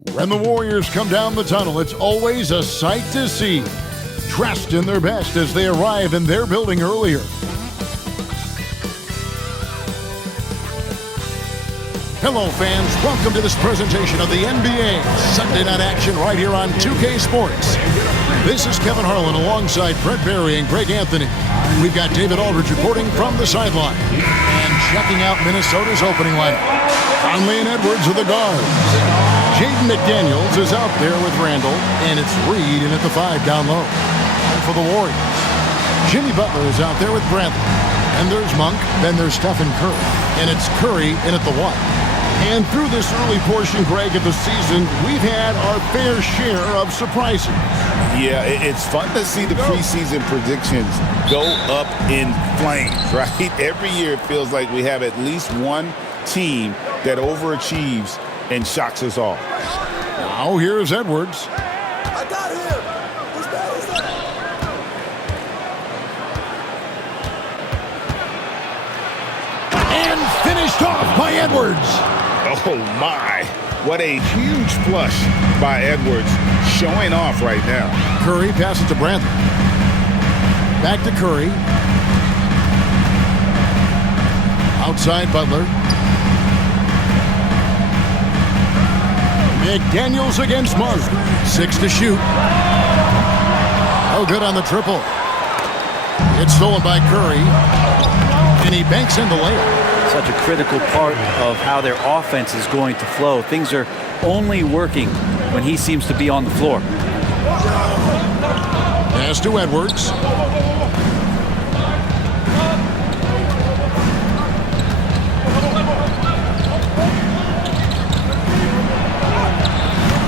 When the Warriors come down the tunnel, it's always a sight to see. Dressed in their best as they arrive in their building earlier. Hello, fans. Welcome to this presentation of the NBA Sunday Night Action right here on 2K Sports. This is Kevin Harlan alongside Brett Barry and Greg Anthony. We've got David Aldridge reporting from the sideline. And checking out Minnesota's opening lineup. Conley and Edwards are the guards. Jaden McDaniels is out there with Randall, and it's Reed in at the 5 down low. And for the Warriors, Jimmy Butler is out there with Bradley. And there's Monk, then there's Stephen Curry. And it's Curry in at the 1. And through this early portion, Greg, of the season, we've had our fair share of surprises. Yeah, it's fun to see the preseason predictions go up in flames, right? Every year it feels like we have at least one team that overachieves and shocks us all. Now here's Edwards. I got him. Who's that? And finished off by Edwards. Oh, my. What a huge flush by Edwards, showing off right now. Curry passes to Bradley. Back to Curry. Outside Butler. McDaniels against Mark. 6 to shoot. Oh, good on the triple. It's stolen by Curry. And he banks in the layup. Such a critical part of how their offense is going to flow. Things are only working when he seems to be on the floor. Pass to Edwards.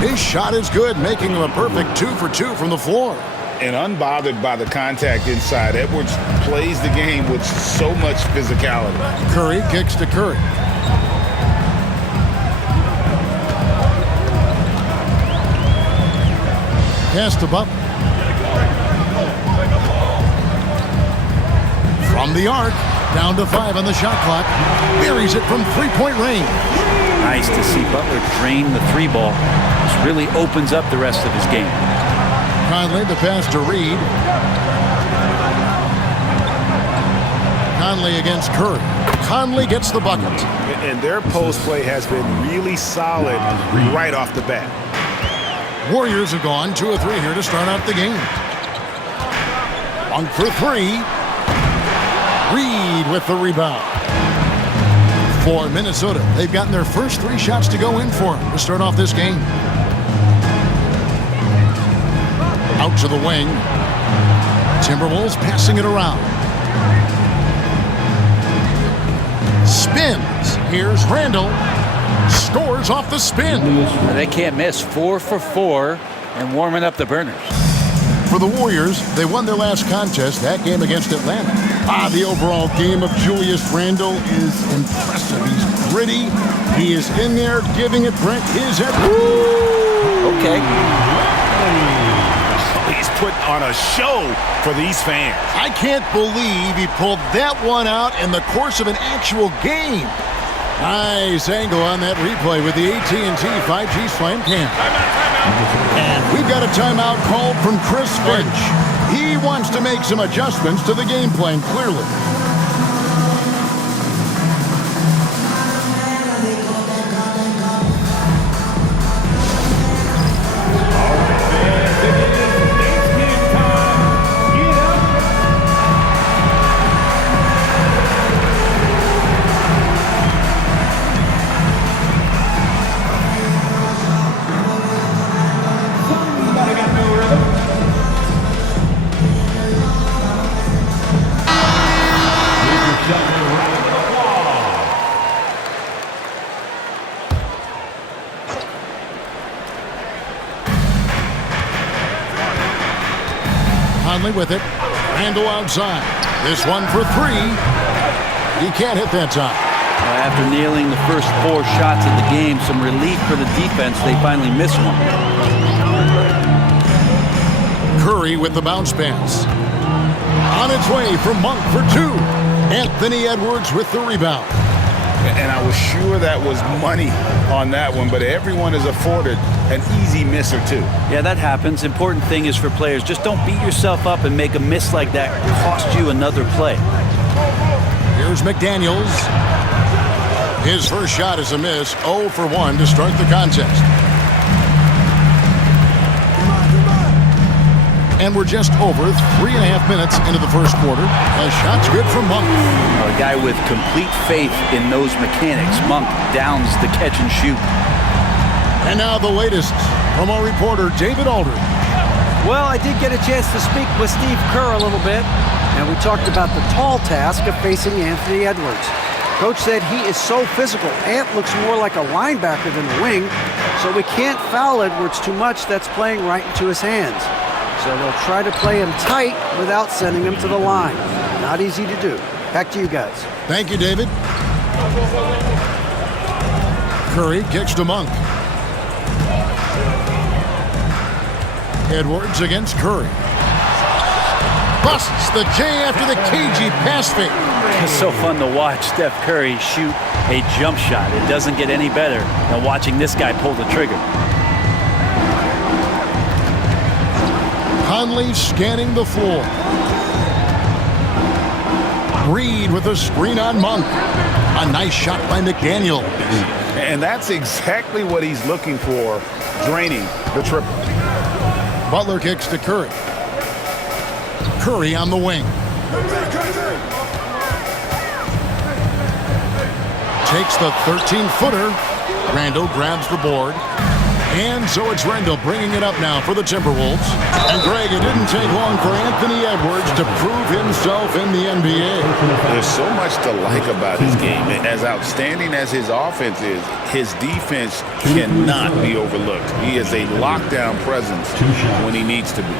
His shot is good, making him a perfect 2 for 2 from the floor. And unbothered by the contact inside, Edwards plays the game with so much physicality. Curry kicks to Curry. Pass to Butler. From the arc, down to 5 on the shot clock. Buries it from three-point range. Nice to see Butler drain the 3 ball. This really opens up the rest of his game. Conley, the pass to Reed. Conley against Curry. Conley gets the bucket. And their post play has been really solid right off the bat. Warriors have gone 2 of 3 here to start out the game. 1 for 3. Reed with the rebound. For Minnesota, they've gotten their first 3 shots to go in for them to start off this game. Out to the wing. Timberwolves passing it around. Spins. Here's Randall. Scores off the spin. They can't miss. 4 for 4 and warming up the burners. For the Warriors, they won their last contest, that game against Atlanta. The overall game of Julius Randle is impressive. He's gritty. He is in there giving it Brent his head. Okay. He's putting on a show for these fans. I can't believe he pulled that one out in the course of an actual game. Nice angle on that replay with the AT&T 5G Slam Cam. And we've got a timeout called from Chris Finch. He wants to make some adjustments to the game plan, clearly. Conley with it. Randall outside. This one for 3. He can't hit that time. After nailing the first 4 shots of the game, some relief for the defense. They finally missed one. Curry with the bounce pass. On its way from Monk for 2. Anthony Edwards with the rebound. And I was sure that was money on that one, but everyone is afforded an easy miss or two. Yeah, that happens. Important thing is for players, just don't beat yourself up and make a miss like that cost you another play. Here's McDaniels. His first shot is a miss, 0 for 1 to start the contest. And we're just over 3.5 minutes into the first quarter. A shot's good from Monk. A guy with complete faith in those mechanics. Monk downs the catch and shoot. And now the latest from our reporter, David Aldridge. Well, I did get a chance to speak with Steve Kerr a little bit, and we talked about the tall task of facing Anthony Edwards. Coach said he is so physical. Ant looks more like a linebacker than a wing, so we can't foul Edwards too much. That's playing right into his hands. So they'll try to play him tight without sending him to the line. Not easy to do. Back to you guys. Thank you, David. Curry kicks to Monk. Edwards against Curry. Busts the J after the cagey pass fake. It's so fun to watch Steph Curry shoot a jump shot. It doesn't get any better than watching this guy pull the trigger. Conley scanning the floor. Reed with a screen on Monk. A nice shot by McDaniel. And that's exactly what he's looking for, draining the triple. Butler kicks to Curry. Curry on the wing. Takes the 13-footer. Randall grabs the board. And so it's Randall bringing it up now for the Timberwolves. And Greg, it didn't take long for Anthony Edwards to prove himself in the NBA. There's so much to like about his game. As outstanding as his offense is, his defense cannot be overlooked. He is a lockdown presence when he needs to be.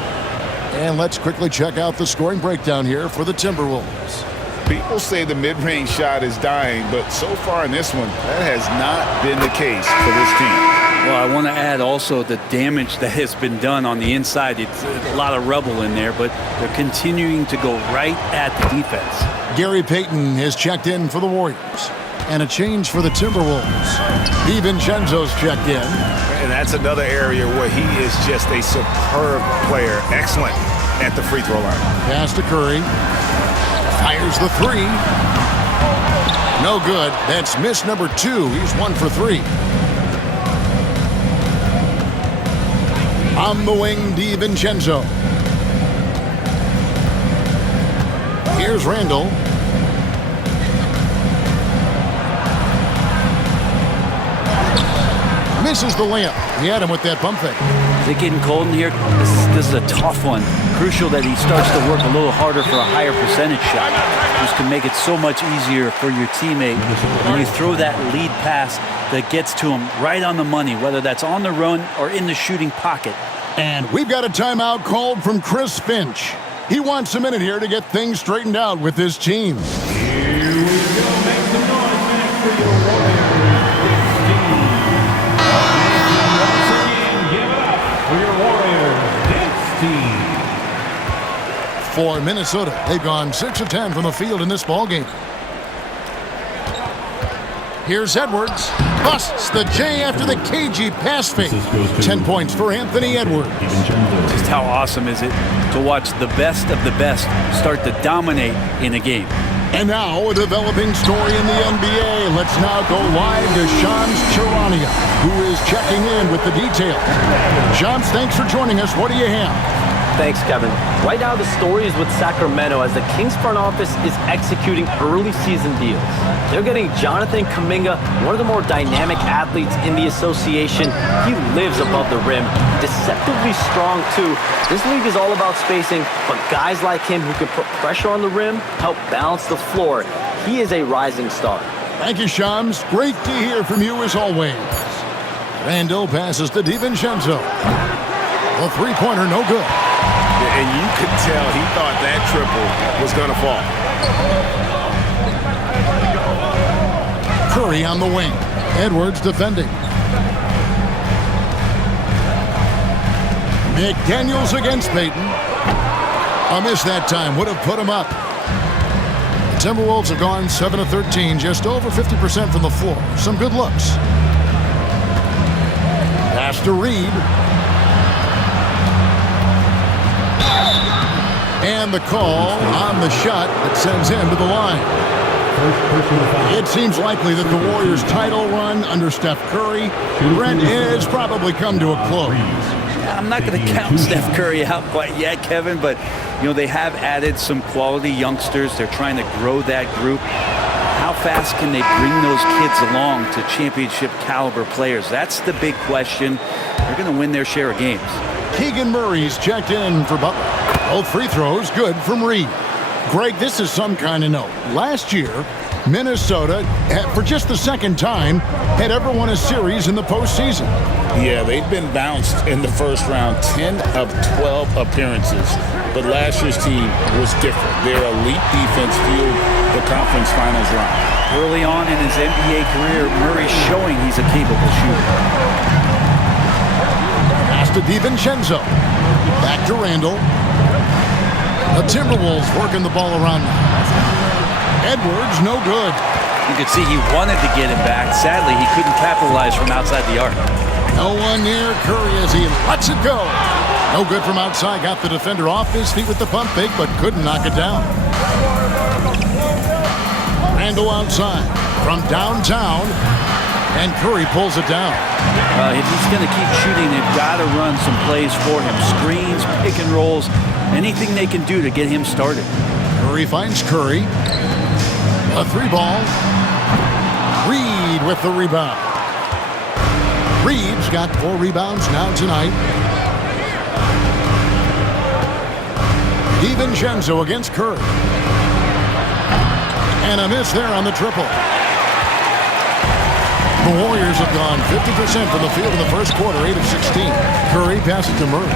And let's quickly check out the scoring breakdown here for the Timberwolves. People say the mid-range shot is dying, but so far in this one, that has not been the case for this team. Well, I want to add also the damage that has been done on the inside. It's a lot of rubble in there, but they're continuing to go right at the defense. Gary Payton has checked in for the Warriors. And a change for the Timberwolves. DiVincenzo's checked in. And that's another area where he is just a superb player. Excellent at the free throw line. Pass to Curry. Fires the three. No good. That's miss number 2. He's 1 for 3. On the wing, DiVincenzo. Here's Randall. Misses the layup. He had him with that pump fake. Is it getting cold in here? This is a tough one. Crucial that he starts to work a little harder for a higher percentage shot. This can make it so much easier for your teammate when you throw that lead pass that gets to him right on the money, whether that's on the run or in the shooting pocket. And we've got a timeout called from Chris Finch. He wants a minute here to get things straightened out with his team. Here we go. Make some noise, man, for your Warriors team. Once again, give it up for your Warriors team. For Minnesota, they've gone 6 of 10 from the field in this ballgame. Here's Edwards. Busts the J after the cagey pass fake. 10 points for Anthony Edwards. Just how awesome is it to watch the best of the best start to dominate in a game. And now a developing story in the NBA. Let's now go live to Shams Charania, who is checking in with the details. Shams, thanks for joining us. What do you have? Thanks, Kevin. Right now, the story is with Sacramento as the Kings front office is executing early season deals. They're getting Jonathan Kuminga, one of the more dynamic athletes in the association. He lives above the rim, deceptively strong too. This league is all about spacing, but guys like him who can put pressure on the rim help balance the floor. He is a rising star. Thank you, Shams. Great to hear from you as always. Randall passes to DiVincenzo. The three-pointer, no good. And you could tell he thought that triple was going to fall. Curry on the wing. Edwards defending. McDaniels against Payton. A miss that time would have put him up. The Timberwolves have gone 7 of 13, just over 50% from the floor. Some good looks. Pass to Reed. And the call on the shot that sends him to the line. It seems likely that the Warriors' title run under Steph Curry, Brent, has probably come to a close. I'm not going to count Steph Curry out quite yet, Kevin, but they have added some quality youngsters. They're trying to grow that group. How fast can they bring those kids along to championship caliber players? That's the big question. They're going to win their share of games. Keegan Murray's checked in for Butler. Both free throws good from Reed. Greg, this is some kind of note. Last year, Minnesota, for just the second time, had ever won a series in the postseason. Yeah, they've been bounced in the first round, 10 of 12 appearances. But last year's team was different. Their elite defense fueled the conference finals run. Early on in his NBA career, Murray's showing he's a capable shooter. Pass to DiVincenzo. Back to Randall. The Timberwolves working the ball around now. Edwards, no good. You could see he wanted to get it back. Sadly, he couldn't capitalize from outside the arc. No one near Curry as he lets it go. No good from outside. Got the defender off his feet with the pump fake, but couldn't knock it down. Randall outside from downtown, and Curry pulls it down. If he's going to keep shooting, they've got to run some plays for him. Screens, pick and rolls, anything they can do to get him started. Curry finds Curry. A three ball. Reed with the rebound. Reed's got 4 rebounds now tonight. DiVincenzo against Curry. And a miss there on the triple. The Warriors have gone 50% from the field in the first quarter, 8 of 16. Curry passes to Murray.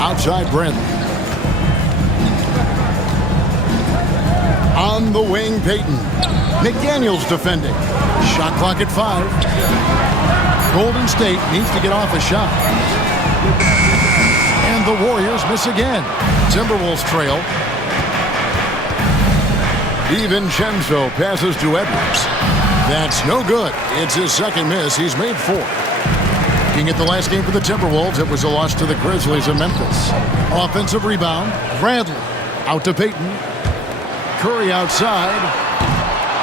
Outside Brent. On the wing, Payton. McDaniels defending. Shot clock at 5. Golden State needs to get off a shot. And the Warriors miss again. Timberwolves trail. DiVincenzo passes to Edwards. That's no good. It's his second miss. He's made 4. Looking at the last game for the Timberwolves, it was a loss to the Grizzlies of Memphis. Offensive rebound. Bradley out to Payton. Curry outside.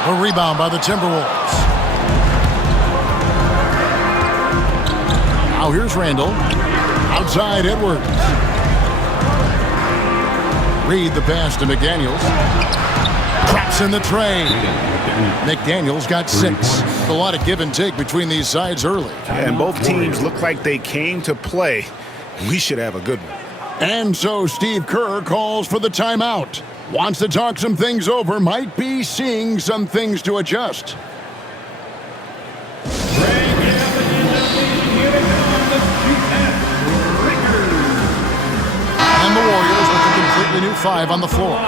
A rebound by the Timberwolves. Now here's Randall. Outside Edwards. Reed the pass to McDaniels. Traps in the tray. McDaniels got 6. A lot of give and take between these sides early. And both teams look like they came to play. We should have a good one. And so Steve Kerr calls for the timeout. Wants to talk some things over. Might be seeing some things to adjust. And the Warriors with a completely new 5 on the floor.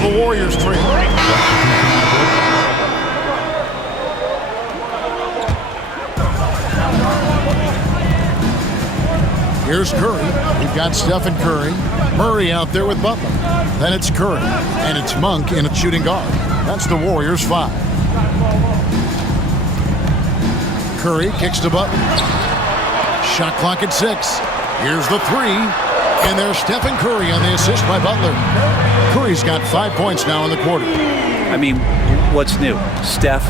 The Warriors trail. Here's Curry. We've got Stephen Curry. Murray out there with Butler. Then it's Curry. And it's Monk in a shooting guard. That's the Warriors 5. Curry kicks to Butler. Shot clock at 6. Here's the 3. And there's Stephen Curry on the assist by Butler. Curry's got 5 points now in the quarter. I mean, what's new? Steph,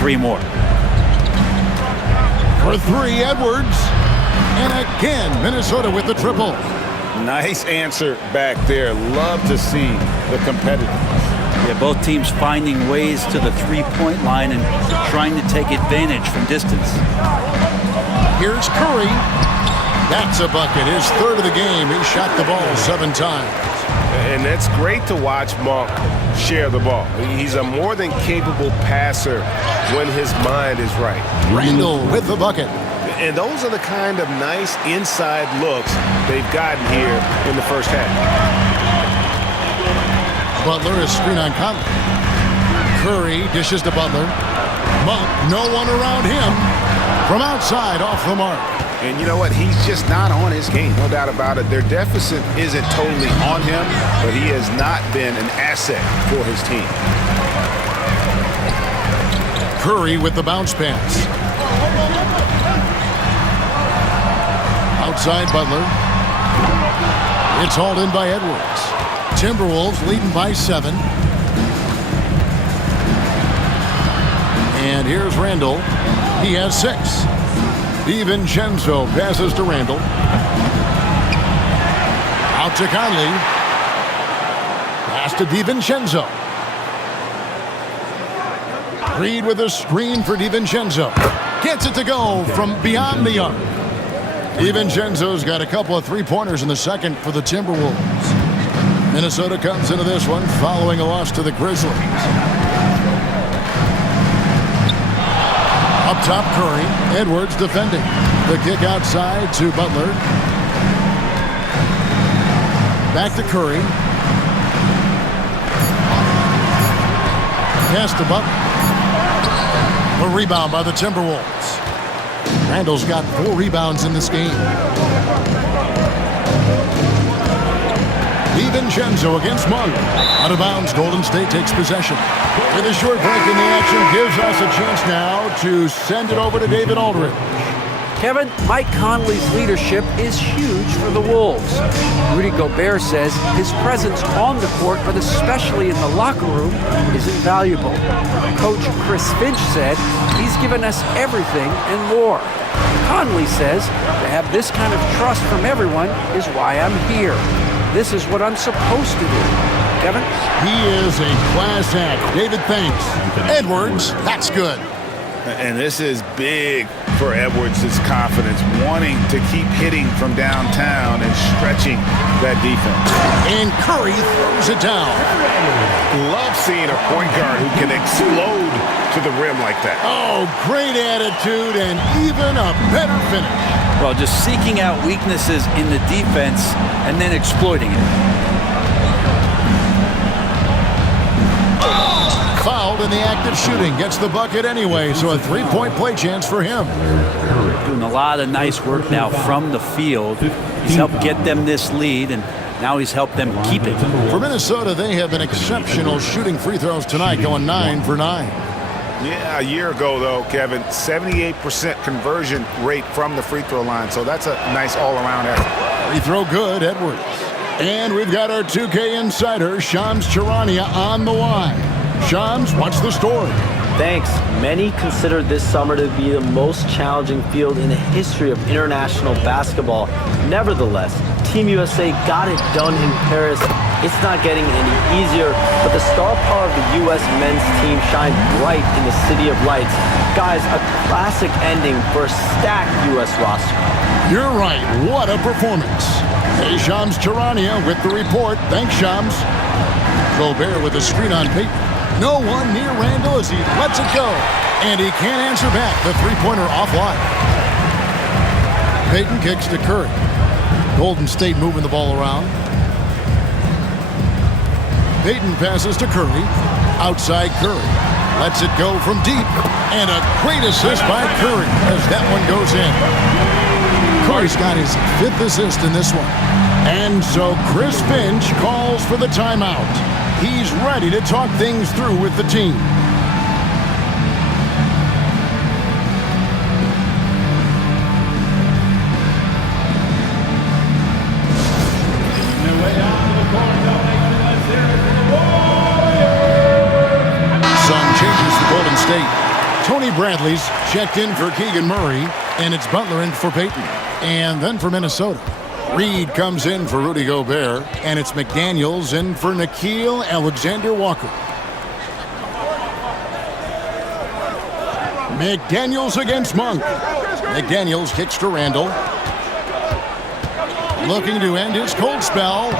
3 more. For 3, Edwards. And again, Minnesota with the triple. Nice answer back there. Love to see the competitiveness. Yeah, both teams finding ways to the 3-point line and trying to take advantage from distance. Here's Curry. That's a bucket. His 3rd of the game. He shot the ball 7 times. And that's great to watch Monk share the ball. He's a more than capable passer when his mind is right. Randall with the bucket. And those are the kind of nice inside looks they've gotten here in the first half. Butler is screen on Conley. Curry dishes to Butler. Monk, no one around him. From outside, off the mark. And you know what? He's just not on his game, no doubt about it. Their deficit isn't totally on him, but he has not been an asset for his team. Curry with the bounce pass. Outside Butler. It's hauled in by Edwards. Timberwolves leading by 7. And here's Randall. He has 6. DiVincenzo passes to Randall. Out to Conley. Pass to DiVincenzo. Reed with a screen for DiVincenzo. Gets it to go from beyond the arc. DiVincenzo's got a couple of three-pointers in the second for the Timberwolves. Minnesota comes into this one following a loss to the Grizzlies. Up top, Curry. Edwards defending. The kick outside to Butler. Back to Curry. Pass to Butler. A rebound by the Timberwolves. Randall's got 4 rebounds in this game. DiVincenzo against Monk. Out of bounds, Golden State takes possession. With a short break in the action, gives us a chance now to send it over to David Aldridge. Kevin, Mike Conley's leadership is huge for the Wolves. Rudy Gobert says his presence on the court, but especially in the locker room, is invaluable. Coach Chris Finch said he's given us everything and more. Conley says to have this kind of trust from everyone is why I'm here. This is what I'm supposed to do. Kevin? He is a class act. David, thanks. Edwards, that's good. And this is big for Edwards' confidence, wanting to keep hitting from downtown and stretching that defense. And Curry throws it down. Love seeing a point guard who can explode to the rim like that. Oh, great attitude and even a better finish. Well, just seeking out weaknesses in the defense and then exploiting it. Fouled in the act of shooting. Gets the bucket anyway, so a 3-point play chance for him. Doing a lot of nice work now from the field. He's helped get them this lead, and now he's helped them keep it. For Minnesota, they have been exceptional shooting free throws tonight, going 9 for 9. Yeah, a year ago, though, Kevin, 78% conversion rate from the free throw line, so that's a nice all-around effort. Free throw good, Edwards. And we've got our 2K insider, Shams Charania, on the line. Shams, what's the story? Thanks. Many consider this summer to be the most challenging field in the history of international basketball. Nevertheless, Team USA got it done in Paris. It's not getting any easier, but the star power of the U.S. men's team shined bright in the City of Lights. Guys, a classic ending for a stacked U.S. roster. You're right. What a performance. Hey, Shams Charania with the report. Thanks, Shams. Gobert with a screen on Peyton. No one near Randall as he lets it go. And he can't answer back. The three-pointer offline. Peyton kicks to Curry. Golden State moving the ball around. Peyton passes to Curry. Outside Curry. Lets it go from deep. And a great assist by Curry as that one goes in. Curry's got his 5th assist in this one. And so Chris Finch calls for the timeout. He's ready to talk things through with the team. Some changes for Golden State. Tony Bradley's checked in for Keegan Murray, and it's Butler in for Peyton. And then for Minnesota, Reed comes in for Rudy Gobert, and it's McDaniels in for Nickeil Alexander-Walker. McDaniels against Monk. McDaniels kicks to Randall. Looking to end his cold spell.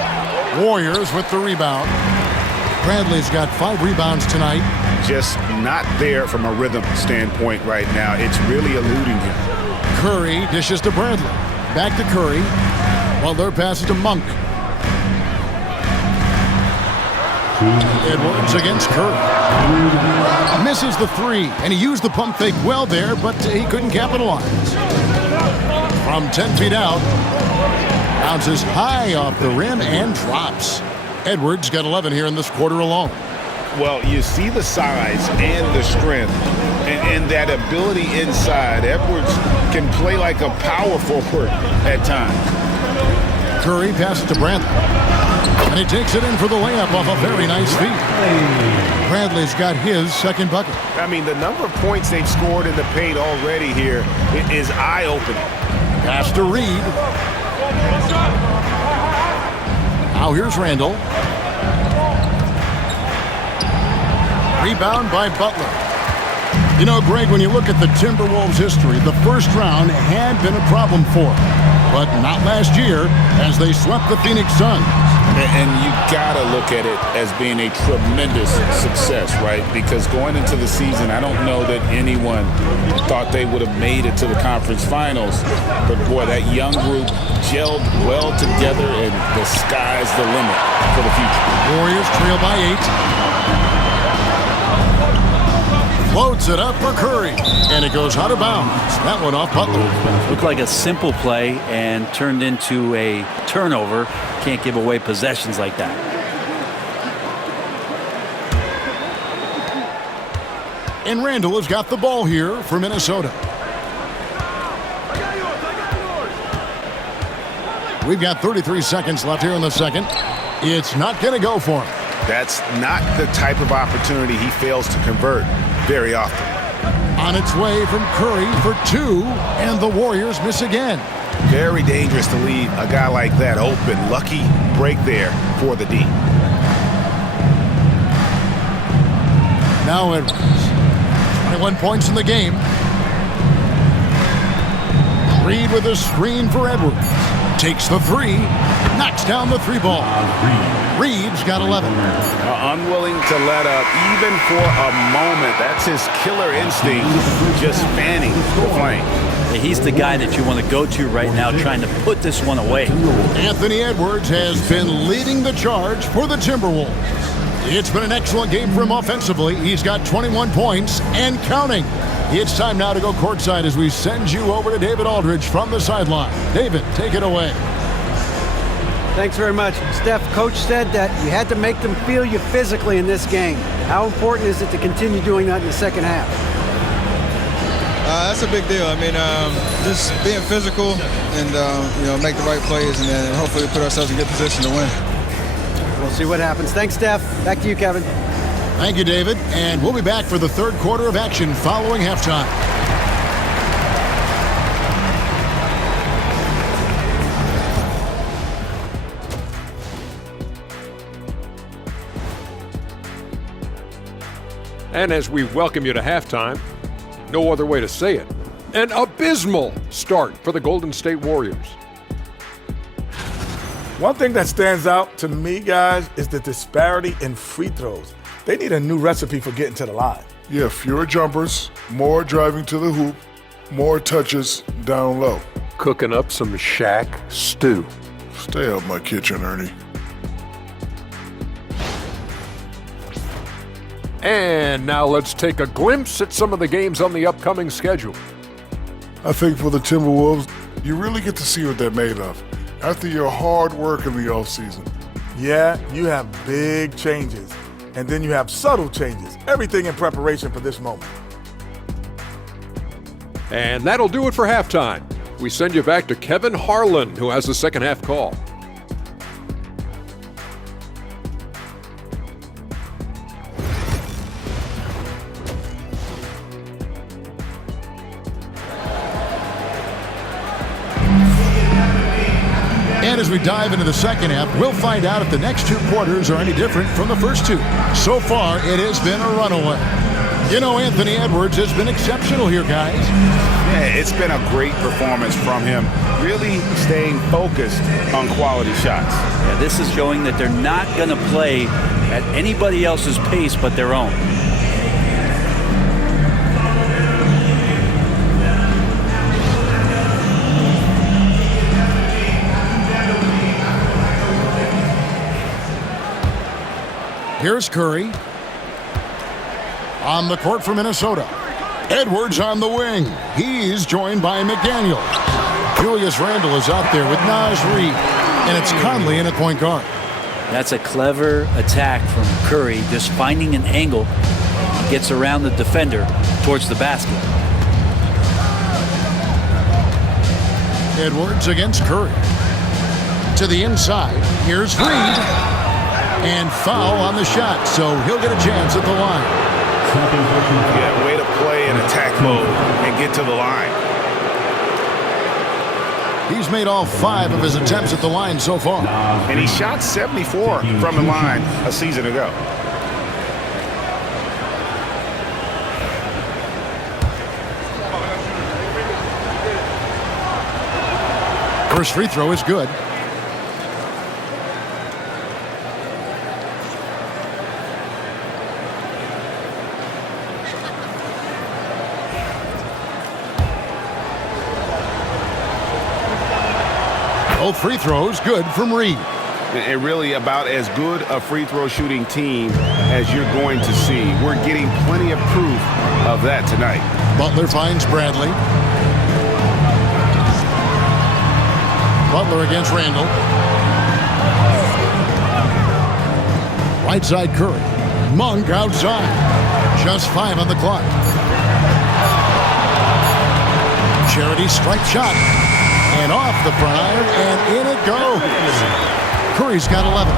Warriors with the rebound. Bradley's got 5 rebounds tonight. Just not there from a rhythm standpoint right now. It's really eluding him. Curry dishes to Bradley. Back to Curry. Butler passes to Monk. Edwards against Curry. Misses the 3, and he used the pump fake well there, but he couldn't capitalize. From 10 feet out. Bounces high off the rim and drops. Edwards got 11 here in this quarter alone. Well, you see the size and the strength and that ability inside. Edwards can play like a power forward at times. Curry passes to Bradley. And he takes it in for the layup off a very nice feed. Bradley's got his second bucket. I mean, the number of points they've scored in the paint already here is eye-opening. Pass to Reed. Now here's Randall. Rebound by Butler. You know, Greg, when you look at the Timberwolves' history, the first round had been a problem for them. But not last year, as they swept the Phoenix Suns. And you gotta look at it as being a tremendous success, right? Because going into the season, I don't know that anyone thought they would have made it to the conference finals. But boy, that young group gelled well together, and the sky's the limit for the future. Warriors trail by 8. Floats it up for Curry, and it goes out of bounds. That one off Butler. Looked like a simple play and turned into a turnover. Can't give away possessions like that. And Randall has got the ball here for Minnesota. We've got 33 seconds left here in the second. It's not going to go for him. That's not the type of opportunity he fails to convert very often. On its way from Curry for 2, and the Warriors miss again. Very dangerous to leave a guy like that open. Lucky break there for the D. Now Edwards. 21 points in the game. Reed with a screen for Edwards. Takes the 3. Knocks down the 3 ball. Reed's got 11. Unwilling to let up even for a moment. That's his killer instinct, just fanning the flame. He's the guy that you want to go to right now, trying to put this one away. Anthony Edwards has been leading the charge for the Timberwolves. It's been an excellent game for him offensively. He's got 21 points and counting. It's time now to go courtside as we send you over to David Aldridge from the sideline. David, take it away. Thanks very much. Steph, Coach said that you had to make them feel you physically in this game. How important is it to continue doing that in the second half? That's a big deal. I mean, just being physical and, make the right plays and then hopefully put ourselves in good position to win. We'll see what happens. Thanks, Steph. Back to you, Kevin. Thank you, David. And we'll be back for the third quarter of action following halftime. And as we welcome you to halftime, no other way to say it, an abysmal start for the Golden State Warriors. One thing that stands out to me, guys, is the disparity in free throws. They need a new recipe for getting to the line. Yeah, fewer jumpers, more driving to the hoop, more touches down low. Cooking up some Shaq stew. Stay out my kitchen, Ernie. And now let's take a glimpse at some of the games on the upcoming schedule. I think for the Timberwolves, you really get to see what they're made of after your hard work in the offseason. Yeah, you have big changes, and then you have subtle changes. Everything in preparation for this moment. And that'll do it for halftime. We send you back to Kevin Harlan, who has the second half call. And as we dive into the second half, we'll find out if the next 2 quarters are any different from the first 2. So far, it has been a runaway. You know, Anthony Edwards has been exceptional here, guys. Yeah, it's been a great performance from him, really staying focused on quality shots. Yeah, this is showing that they're not going to play at anybody else's pace but their own. Here's Curry. On the court for Minnesota. Edwards on the wing. He's joined by McDaniel. Julius Randle is out there with Naz Reid, and it's Conley in at point guard. That's a clever attack from Curry, just finding an angle, gets around the defender towards the basket. Edwards against Curry. To the inside, here's Reid, and foul on the shot, so he'll get a chance at the line. Yeah, way to play in attack mode and get to the line. He's made all 5 of his attempts at the line so far. And he shot 74 from the line a season ago. First free throw is good. Both free throws good from Reid. And really about as good a free throw shooting team as you're going to see. We're getting plenty of proof of that tonight. Butler finds Bradley. Butler against Randle. Right side Curry. Monk outside. Just 5 on the clock. Charity strike shot. And off the prior, and in it goes. Curry's got 11.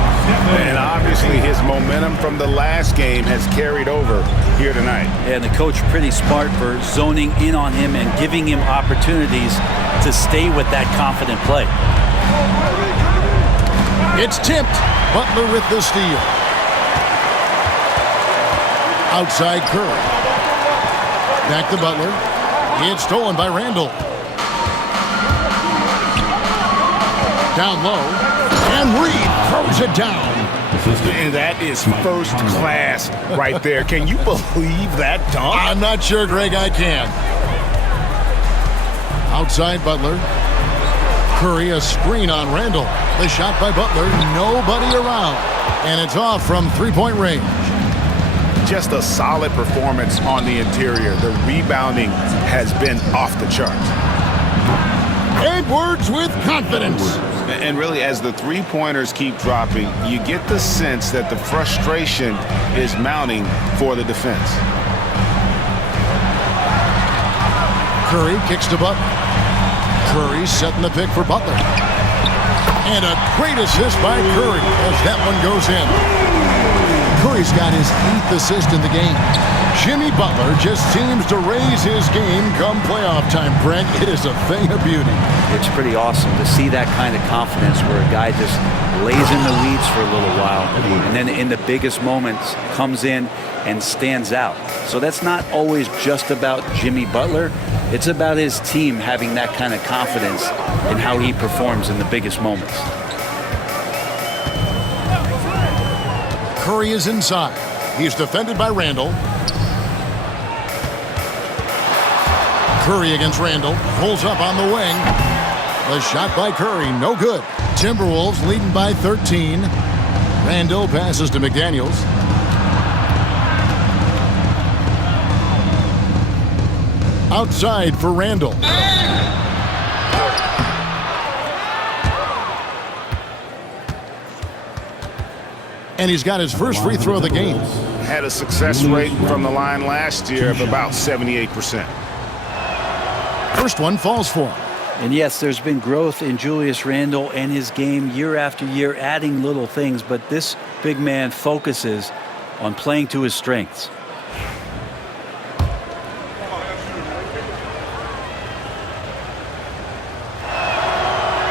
And obviously his momentum from the last game has carried over here tonight. And the coach pretty smart for zoning in on him and giving him opportunities to stay with that confident play. It's tipped. Butler with the steal. Outside Curry. Back to Butler. It's stolen by Randle. Down low, and Reid throws it down. And that is first class right there. Can you believe that dunk? I'm not sure, Greg, I can. Outside Butler. Curry, a screen on Randle. The shot by Butler, nobody around. And it's off from three-point range. Just a solid performance on the interior. The rebounding has been off the charts. Edwards with confidence. And really, as the three-pointers keep dropping, you get the sense that the frustration is mounting for the defense. Curry kicks to Butler. Curry setting the pick for Butler. And a great assist by Curry as that one goes in. Curry's got his 8th assist in the game. Jimmy Butler just seems to raise his game come playoff time, Brent. It is a thing of beauty. It's pretty awesome to see that kind of confidence where a guy just lays in the weeds for a little while and then in the biggest moments comes in and stands out. So that's not always just about Jimmy Butler. It's about his team having that kind of confidence in how he performs in the biggest moments. Curry is inside. He's defended by Randle. Curry against Randle. Pulls up on the wing. The shot by Curry, no good. Timberwolves leading by 13. Randle passes to McDaniels. Outside for Randle. And he's got his first free throw of the game. Had a success rate from the line last year of about 78%. First one falls for him. And yes, there's been growth in Julius Randle and his game year after year, adding little things, but this big man focuses on playing to his strengths.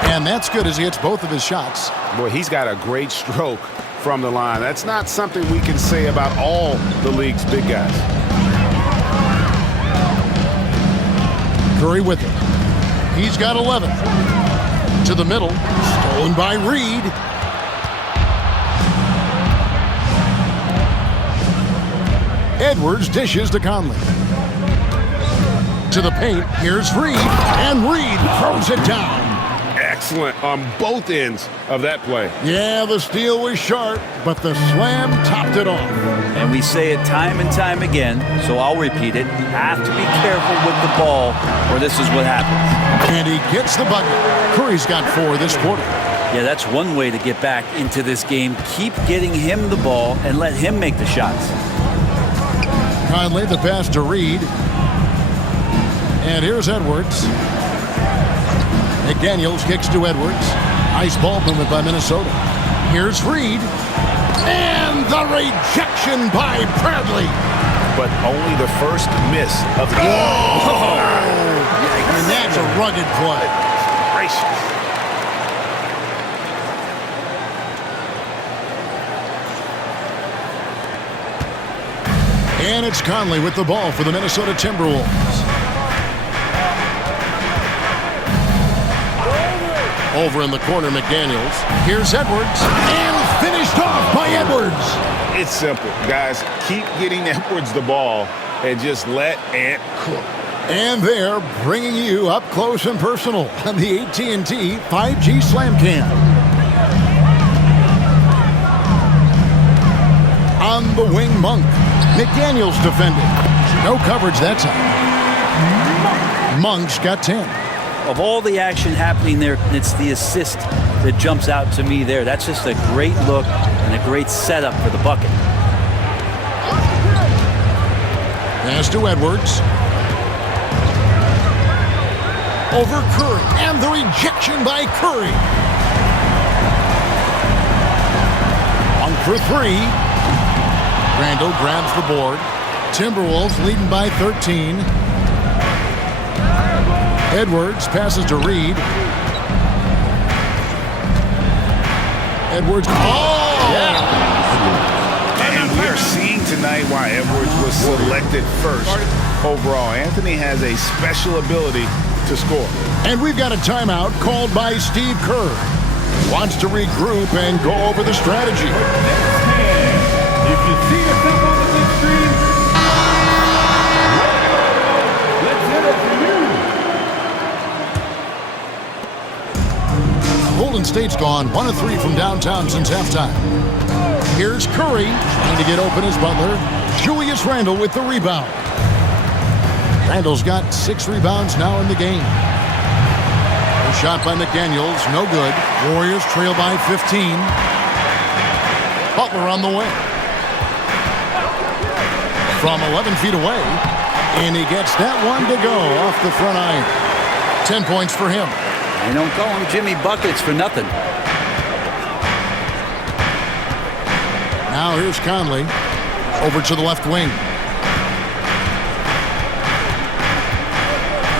And that's good as he hits both of his shots. Boy, he's got a great stroke from the line. That's not something we can say about all the league's big guys. Curry with it. He's got 11. To the middle. Stolen by Reid. Edwards dishes to Conley. To the paint. Here's Reid. And Reid throws it down. excellent on both ends of that play. Yeah, the steal was sharp, but the slam topped it off. And we say it time and time again, so I'll repeat it. Have to be careful with the ball, or this is what happens. And he gets the bucket. Curry's got 4 this quarter. Yeah, that's one way to get back into this game. Keep getting him the ball and let him make the shots. Conley, the pass to Reed. And here's Edwards. McDaniels kicks to Edwards. Nice ball movement by Minnesota. Here's Reed. And the rejection by Bradley. But only the first miss of the game. And that's a rugged play. Gracious. And it's Conley with the ball for the Minnesota Timberwolves. Over in the corner, McDaniels. Here's Edwards. And finished off by Edwards. It's simple, guys. Keep getting Edwards the ball and just let Ant cook. And they're bringing you up close and personal on the AT&T 5G Slam Cam. On the wing, Monk. McDaniels defending. No coverage that time. Monk's got 10. Of all the action happening there, it's the assist that jumps out to me there. That's just a great look and a great setup for the bucket. Pass to Edwards. Over Curry. And the rejection by Curry. Monk for 3. Randall grabs the board. Timberwolves leading by 13. Edwards passes to Reed. Edwards. Oh! Yeah. And we are seeing tonight why Edwards was selected first overall. Anthony has a special ability to score. And we've got a timeout called by Steve Kerr. Wants to regroup and go over the strategy. If you see yourself on the big screen, let's hit it for you. Golden State's gone 1 of 3 from downtown since halftime. Here's Curry trying to get open as Butler. Julius Randle with the rebound. Randle's got 6 rebounds now in the game. A shot by McDaniels, no good. Warriors trail by 15. Butler on the way. From 11 feet away, and he gets that one to go off the front iron. 10 points for him. They don't call him Jimmy Buckets for nothing. Now here's Conley over to the left wing.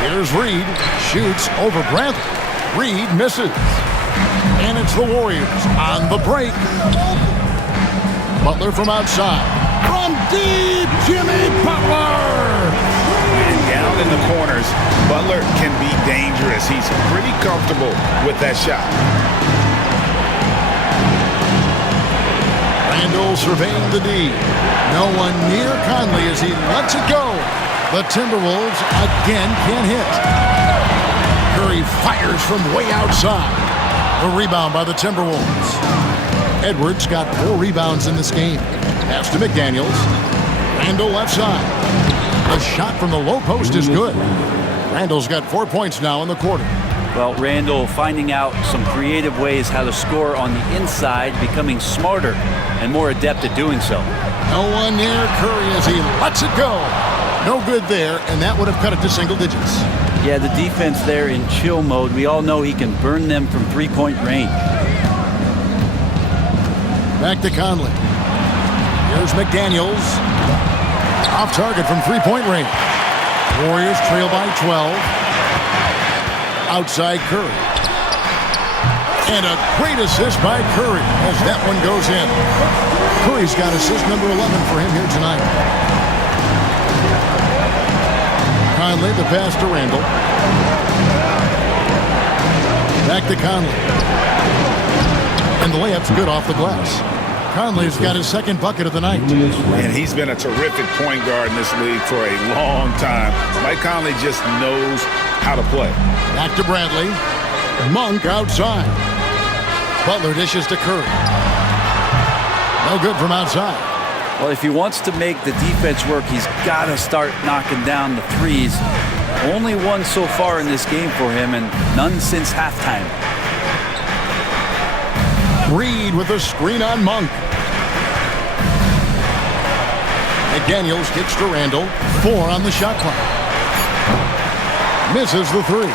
Here's Reed, shoots over Bradley. Reed misses. And it's the Warriors on the break. Butler from outside. From deep, Jimmy Butler! And down in the corners, Butler can be dangerous. He's pretty comfortable with that shot. Randall surveying the D. No one near Conley as he lets it go. The Timberwolves again can't hit. Curry fires from way outside. The rebound by the Timberwolves. Edwards got 4 rebounds in this game. Pass to McDaniels. Randall left side. The shot from the low post is good. Randall's got 4 points now in the quarter. Well, Randall finding out some creative ways how to score on the inside, becoming smarter and more adept at doing so. No one near Curry as he lets it go. No good there, and that would have cut it to single digits. Yeah, the defense there in chill mode. We all know he can burn them from three-point range. Back to Conley. Here's McDaniels. Off target from three-point range. Warriors trail by 12. Outside Curry. And a great assist by Curry as that one goes in. Curry's got assist number 11 for him here tonight. Conley, the pass to Randall. Back to Conley. And the layup's good off the glass. Conley's got his second bucket of the night. And he's been a terrific point guard in this league for a long time. Mike Conley just knows how to play. Back to Bradley. Monk outside. Butler dishes to Curry. No good from outside. Well, if he wants to make the defense work, he's got to start knocking down the threes. Only one so far in this game for him, and none since halftime. Reed with a screen on Monk. McDaniels kicks to Randall. 4 on the shot clock. Misses the 3.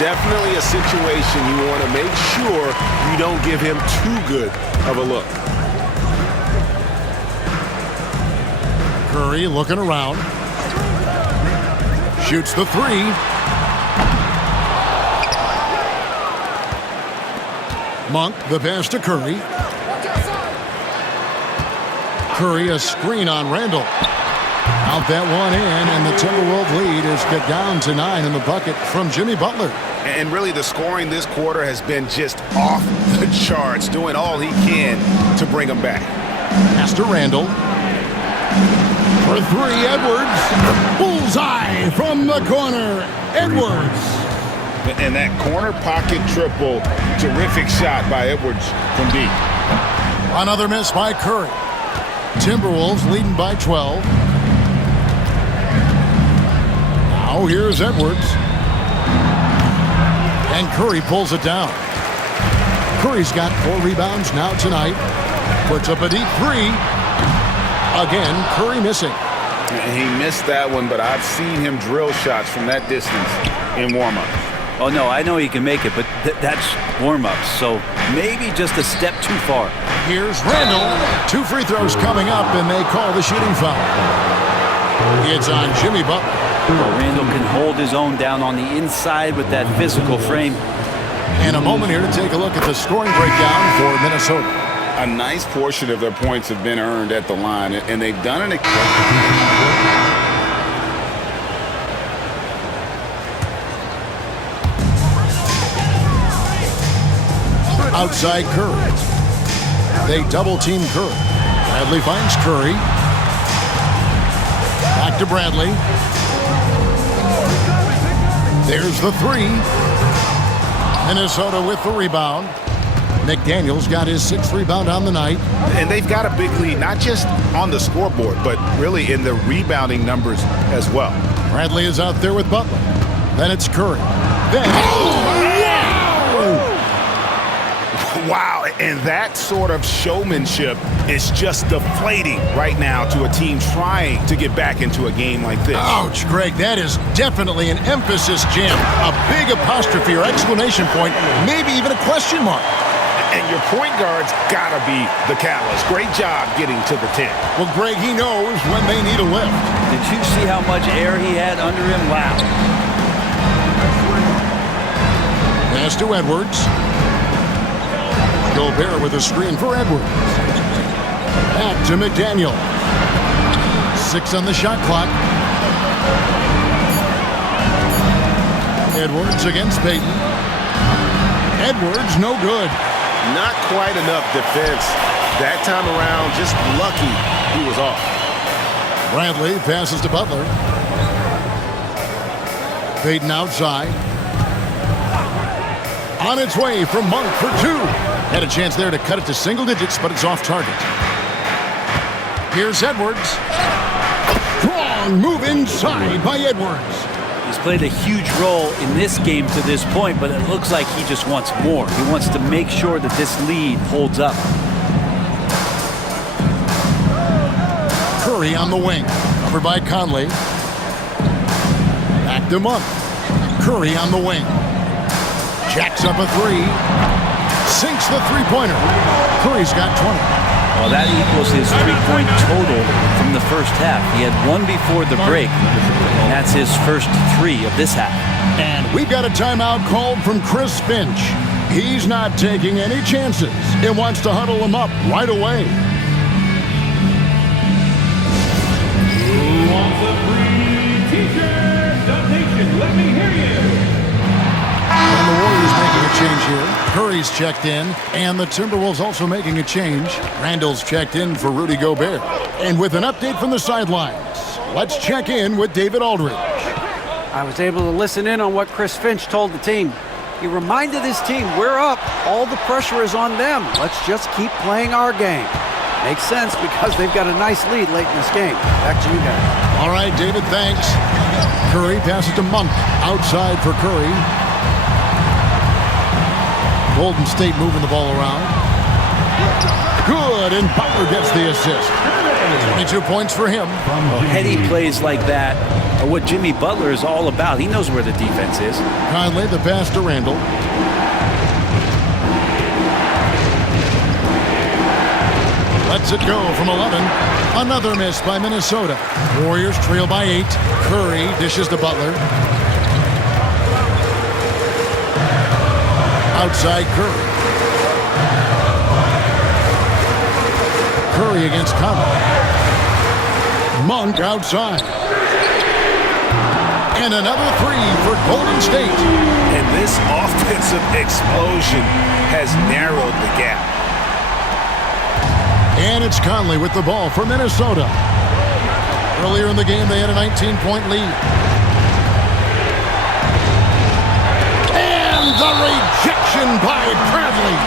Definitely a situation you want to make sure you don't give him too good of a look. Curry looking around. Shoots the 3. Monk, the pass to Curry. Curry, a screen on Randall. Out that one in, and the Timberwolves lead is cut down to 9 in the bucket from Jimmy Butler. And really, the scoring this quarter has been just off the charts, doing all he can to bring them back. Pass to Randall. For 3, Edwards. Bullseye from the corner. Edwards. And that corner pocket triple, terrific shot by Edwards from deep. Another miss by Curry. Timberwolves leading by 12. Now here's Edwards. And Curry pulls it down. Curry's got 4 rebounds now tonight. Puts up a deep 3. Again, Curry missing. He missed that one, but I've seen him drill shots from that distance in warm-up. Oh, no, I know he can make it, but that's warm-ups, so maybe just a step too far. Here's Randall. 2 free throws coming up, and they call the shooting foul. It's on Jimmy Butler. Well, Randall can hold his own down on the inside with that physical frame. And a moment here to take a look at the scoring breakdown for Minnesota. A nice portion of their points have been earned at the line, and they've done it. Outside Curry. They double-team Curry. Bradley finds Curry. Back to Bradley. There's the 3. Minnesota with the rebound. McDaniels got his 6th rebound on the night. And they've got a big lead, not just on the scoreboard, but really in the rebounding numbers as well. Bradley is out there with Butler. Then it's Curry. Then... Wow, and that sort of showmanship is just deflating right now to a team trying to get back into a game like this. Ouch, Greg, that is definitely an emphasis jam. A big apostrophe or exclamation point, maybe even a question mark. And your point guard's gotta be the catalyst. Great job getting to the 10. Well, Greg, he knows when they need a lift. Did you see how much air he had under him? Wow. Pass to Edwards. Gobert with a screen for Edwards. Back to McDaniel. 6 on the shot clock. Edwards against Payton. Edwards, no good. Not quite enough defense. That time around, just lucky he was off. Bradley passes to Butler. Payton outside. On its way from Monk for 2. Had a chance there to cut it to single digits, but it's off target. Here's Edwards. Strong move inside by Edwards. He's played a huge role in this game to this point, but it looks like he just wants more. He wants to make sure that this lead holds up. Curry on the wing. Covered by Conley. Back to Monk. Curry on the wing. Jacks up a 3. Sinks the three-pointer. Curry's got 20. Well, that equals his 3-point total from the first half. He had 1 before the break, and that's his first 3 of this half. And we've got a timeout called from Chris Finch. He's not taking any chances. It wants to huddle him up right away. Who wants a free t-shirt? Donation, let me hear you. And the Warriors making a change here. Curry's checked in, and the Timberwolves also making a change. Randall's checked in for Rudy Gobert. And with an update from the sidelines, let's check in with David Aldridge. I was able to listen in on what Chris Finch told the team. He reminded his team, we're up. All the pressure is on them. Let's just keep playing our game. Makes sense because they've got a nice lead late in this game. Back to you guys. All right, David, thanks. Curry passes to Monk. Outside for Curry. Golden State moving the ball around. Good, and Butler gets the assist. 22 points for him. Well, heady plays like that are what Jimmy Butler is all about. He knows where the defense is. Conley, the pass to Randall. Lets it go from 11. Another miss by Minnesota. Warriors trail by 8. Curry dishes to Butler. Outside Curry. Curry against Conley. Monk outside. And another three for Golden State. And this offensive explosion has narrowed the gap. And it's Conley with the ball for Minnesota. Earlier in the game, they had a 19-point lead. And the rejection by Bradley.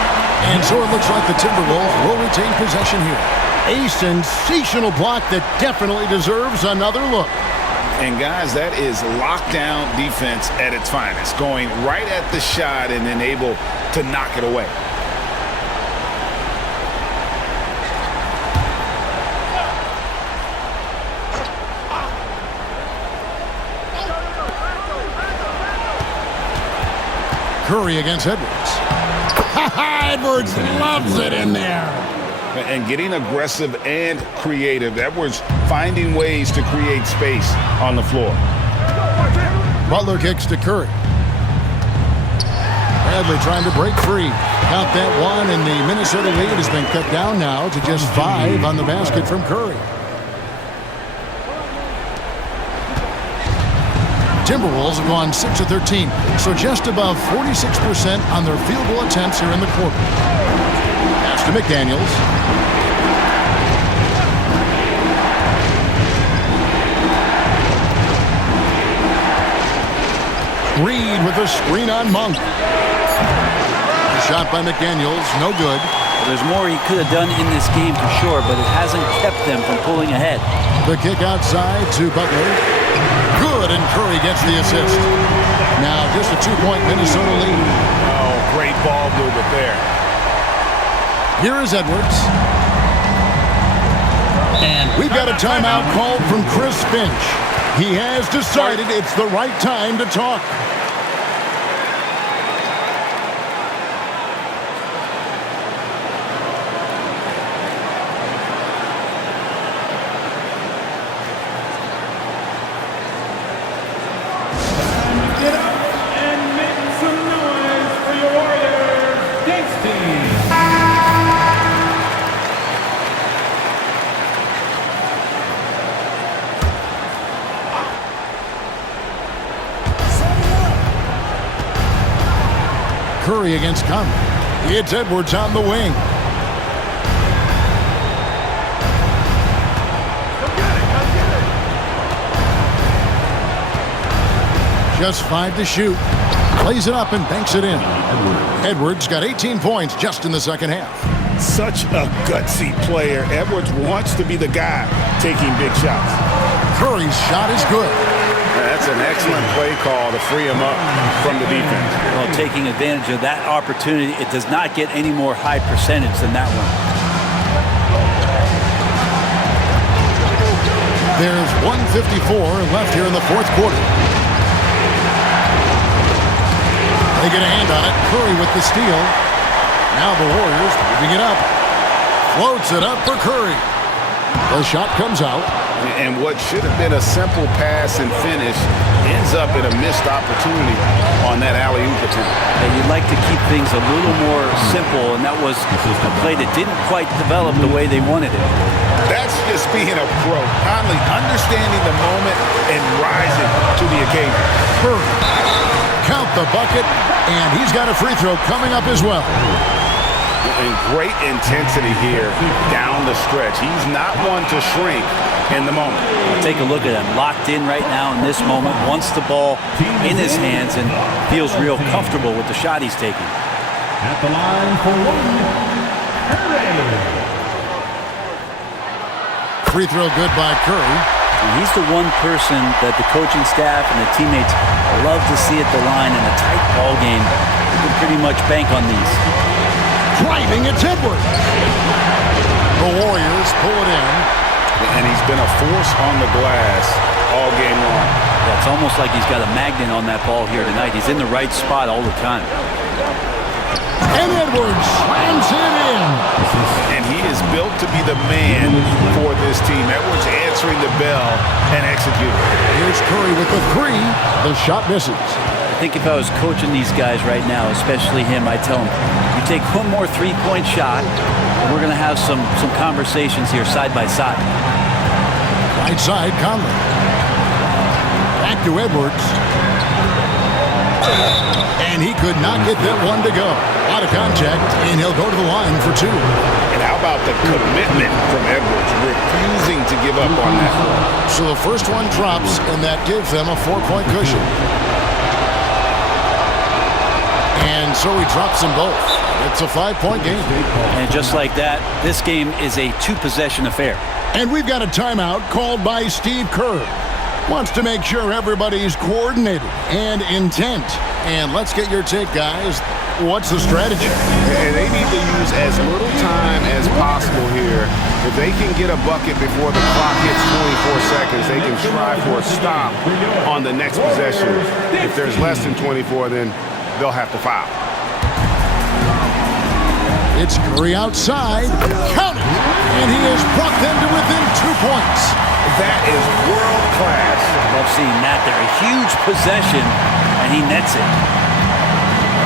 And so it looks like the Timberwolves will retain possession here. A sensational block that definitely deserves another look. And guys, that is lockdown defense at its finest. Going right at the shot and then able to knock it away. Curry against Edwards. Edwards loves it in there. And getting aggressive and creative. Edwards finding ways to create space on the floor. Butler kicks to Curry. Bradley trying to break free. Count that one, and the Minnesota lead has been cut down now to just 5 on the basket from Curry. Timberwolves have gone 6 of 13, so just above 46% on their field goal attempts here in the quarter. Pass to McDaniels. Reed with a screen on Monk. The shot by McDaniels, no good. There's more he could have done in this game for sure, but it hasn't kept them from pulling ahead. The kick outside to Butler. Good, and Curry gets the assist. Now just a 2-point Minnesota lead. Oh, great ball movement there. Here is Edwards. And we've got a timeout called from Chris Finch. He has decided it's the right time to talk. Get up and make some noise for your Warriors dance team. Curry against Conley. It's Edwards on the wing. Just 5 to shoot. Plays it up and banks it in. Edwards got 18 points just in the second half. Such a gutsy player. Edwards wants to be the guy taking big shots. Curry's shot is good. That's an excellent play call to free him up from the defense. Well, taking advantage of that opportunity, it does not get any more high percentage than that one. There's 1:54 left here in the fourth quarter. They get a hand on it. Curry with the steal. Now the Warriors moving it up. Floats it up for Curry. The shot comes out. And what should have been a simple pass and finish ends up in a missed opportunity on that alley-oop attempt. And you'd like to keep things a little more simple, and that was a play that didn't quite develop the way they wanted it. That's just being a pro. Conley understanding the moment and rising to the occasion. Curry. Count the bucket, and he's got a free throw coming up as well. And great intensity here down the stretch. He's not one to shrink in the moment. Take a look at him, locked in right now in this moment, wants the ball in his hands and feels real comfortable with the shot he's taking. At the line for one, Curry. Free throw good by Curry. And he's the one person that the coaching staff and the teammates love to see at the line in a tight ball game. You can pretty much bank on these. Driving, it's Edwards. The Warriors pull it in. And he's been a force on the glass all game long. Yeah, it's almost like he's got a magnet on that ball here tonight. He's in the right spot all the time. And Edwards slams it in. And he is built to be the man for this team. Edwards answering the bell and executing. Here's Curry with the three. The shot misses. I think if I was coaching these guys right now, especially him, I'd tell him, you take one more three-point shot, and we're going to have some conversations here side by side. Right side, Conley. Back to Edwards. And he could not get that one to go. Out of contact, and he'll go to the line for two. And how about the commitment from Edwards, refusing to give up on that. So the first one drops, and that gives them a 4-point cushion. And so he drops them both. It's a 5-point game. And just like that, this game is a two-possession affair. And we've got a timeout called by Steve Kerr. Wants to make sure everybody's coordinated and intent. And let's get your take, guys. What's the strategy? And they need to use as little time as possible here. If they can get a bucket before the clock hits 24 seconds, they can try for a stop on the next possession. If there's less than 24, then they'll have to foul. It's Curry outside. Count it! And he has brought them to within 2 points. That is world class. Love seeing that there. A huge possession, and he nets it.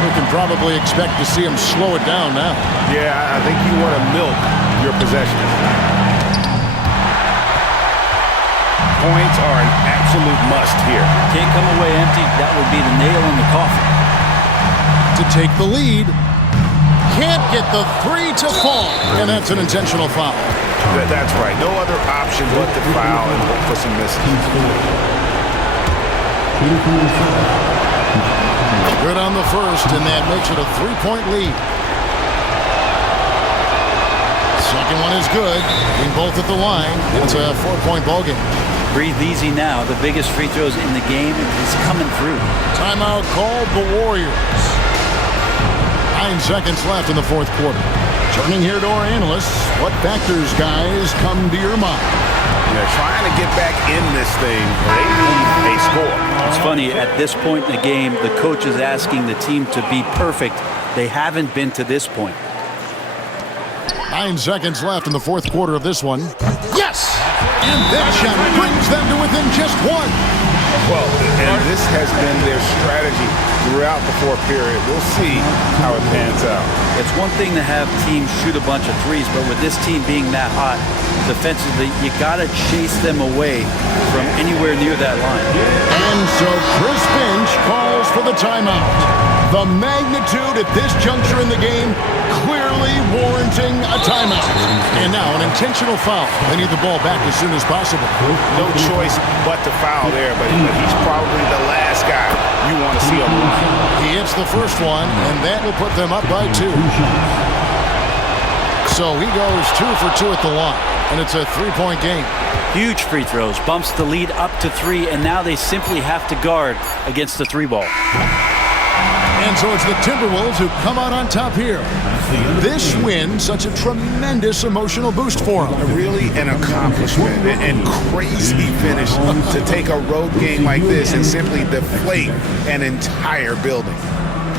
We can probably expect to see him slow it down now. Yeah, I think you want to milk your possession. Points are an absolute must here. Can't come away empty. That would be the nail in the coffin. To take the lead. Can't get the three to fall. And that's an intentional foul. That's right. No other option but to foul and look for some misses. Good on the first, and that makes it a 3-point lead. Second one is good. In both at the line. It's a 4-point ball game. Breathe easy now. The biggest free throws in the game is coming through. Timeout called the Warriors. 9 seconds left in the fourth quarter. Turning here to our analysts, what factors, guys, come to your mind? They're trying to get back in this thing. They need a score. It's funny, at this point in the game, the coach is asking the team to be perfect. They haven't been to this point. 9 seconds left in the fourth quarter of this one. Yes! And that shot brings them to within just one. Well, and this has been their strategy throughout the fourth period. We'll see how it pans out. It's one thing to have teams shoot a bunch of threes, but with this team being that hot defensively, you got to chase them away from anywhere near that line. And so Chris Finch calls for the timeout. The magnitude at this juncture in the game clearly warranting a timeout. And now an intentional foul. They need the ball back as soon as possible. No choice but to foul there, but he's probably the last guy you want to see on the line. He hits the first one, and that will put them up by 2. So he goes 2 for 2 at the line, and it's a 3-point game. Huge free throws, bumps the lead up to 3, and now they simply have to guard against the 3 ball. And so it's the Timberwolves who come out on top here. This win, such a tremendous emotional boost for them. Really an accomplishment and crazy finish to take a road game like this and simply deflate an entire building.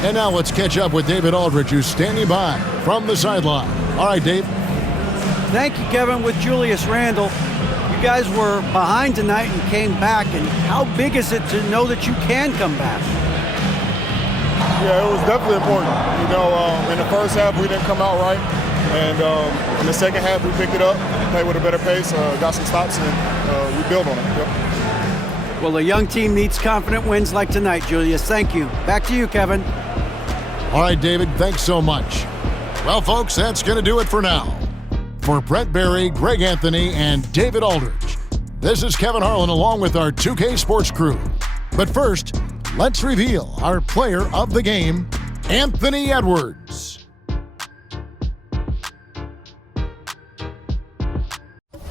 And now let's catch up with David Aldridge, who's standing by from the sideline. All right, Dave. Thank you, Kevin, with Julius Randle. You guys were behind tonight and came back, and how big is it to know that you can come back? Yeah, it was definitely important. You know, in the first half, we didn't come out right. And in the second half, we picked it up, played with a better pace, got some stops, and we built on it. Yep. Well, a young team needs confident wins like tonight, Julius. Thank you. Back to you, Kevin. All right, David, thanks so much. Well, folks, that's going to do it for now. For Brett Berry, Greg Anthony, and David Aldridge, this is Kevin Harlan along with our 2K Sports crew. But first, let's reveal our player of the game, Anthony Edwards.